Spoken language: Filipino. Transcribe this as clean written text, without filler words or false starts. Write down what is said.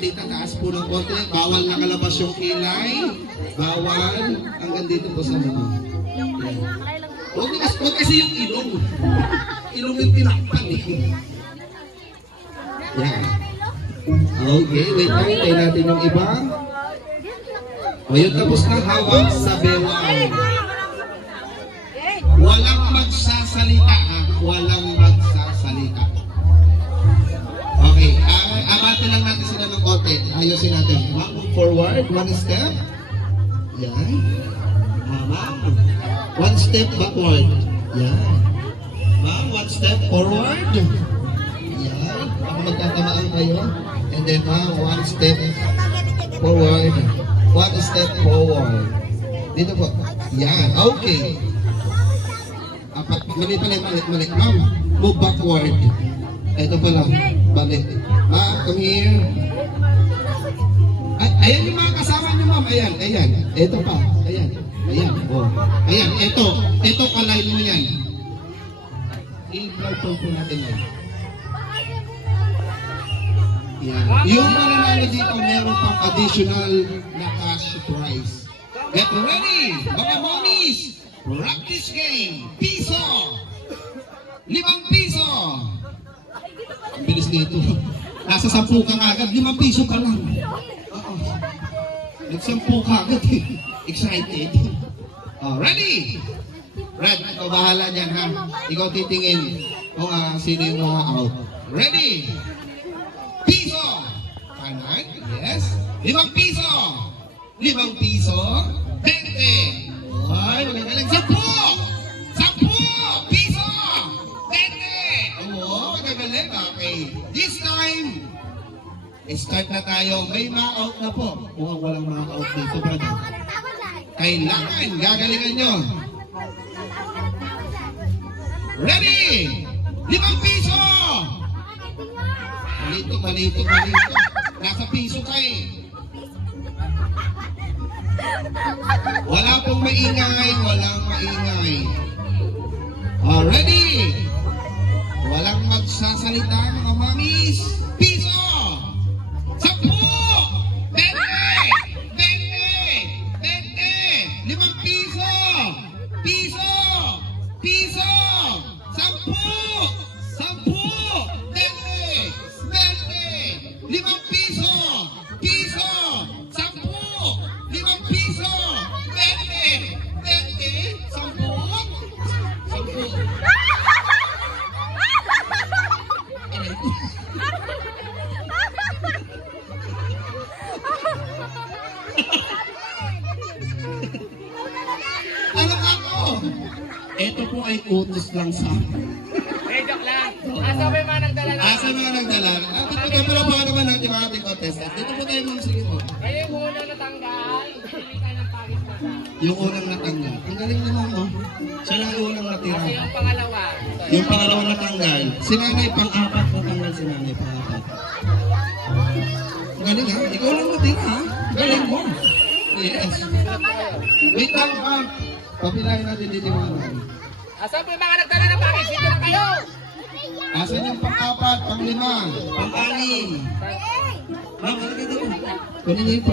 tita, taas po ng konti. Bawal nakalabas yung kilay. Bawal. Hanggang dito po sa mga. Huwag kasi yung ilong. Ilong yung tinakpan eh. Yan. Okay, wait lang. Tayo natin yung iba. Ngayon tapos na hawak sa bewang. Walang magsasalita ha. Walang magsasalita. Okay, abate lang natin sila ng konti. Ayusin natin. Move forward, one step. Yan. Ma'am. One step backward. Yan. Ma'am, one step forward. Yan. Baka magtatamaan kayo. And then ma'am, one step forward. One step forward. Dito po. Yan. Okay. Mali. Ma'am, move backward. Ito pala. Balik. Ma'am, come here. Ayan yung mga kasama niyo, ma'am. Ayan. Ito pa. Ayan. Oh. Ayan. Ito kalay mo yan. I-vlog po natin yan. Yan. Yung mananalo dito, meron pang additional na cash prize. Get ready, mga mommies! Practice game! Piso! 5 piso! Ang bilis dito. Nasa 10 ka agad, 5 piso ka lang. Nag-10 ka agad eh. Excited. Ready? Red, ikaw bahala dyan ha. Ikaw titingin kung sino yung mga out. Ready? Piso! Kanan? Yes. 5 piso! 5 piso? 20! Ay, magagaling. 10! 10 piso! 20! Oo, magagaling. Okay. This time, start na tayo. May ma-out na po. Mukhang walang ma-out dito, brother. Kailangan, gagalingan nyo. Ready? 5 piso! Malito. Nasa piso ka eh. Wala pong maingay, walang maingay. Ready? Walang magsasalita mga mamis. Piso! 10! 20! 5 piso! Piso! 10! 20! 5 piso! Piso! 10! 5 piso! 20! 10! Ano ako? Ito po ay utos lang sa Joke lang. Asa may mga nagdala na? Asa mga nagdala? Dito po baka naman natin mga ating contestant. Dito po tayo mong sige po. Kayo yung unang natanggal. Hindi ka ng pagis na sa. Yung unang natanggal. Ang galing naman mo. Siya lang yung unang natira. Kasi yung pangalawa. Yung pangalawa natanggal. Si nanay pang-apat natanggal si nanay pang-apat. Galing ha? Ikaw lang natira ha? Galing mo. Yes. Wait lang ha. Papilahin natin dito mga nanay. Asa po yung mga nagdala ng pagis? Dito na kayo. Asan yung pang-apat, pang-5, pang-6? Ma'am, halika dito. Kunin niyo yung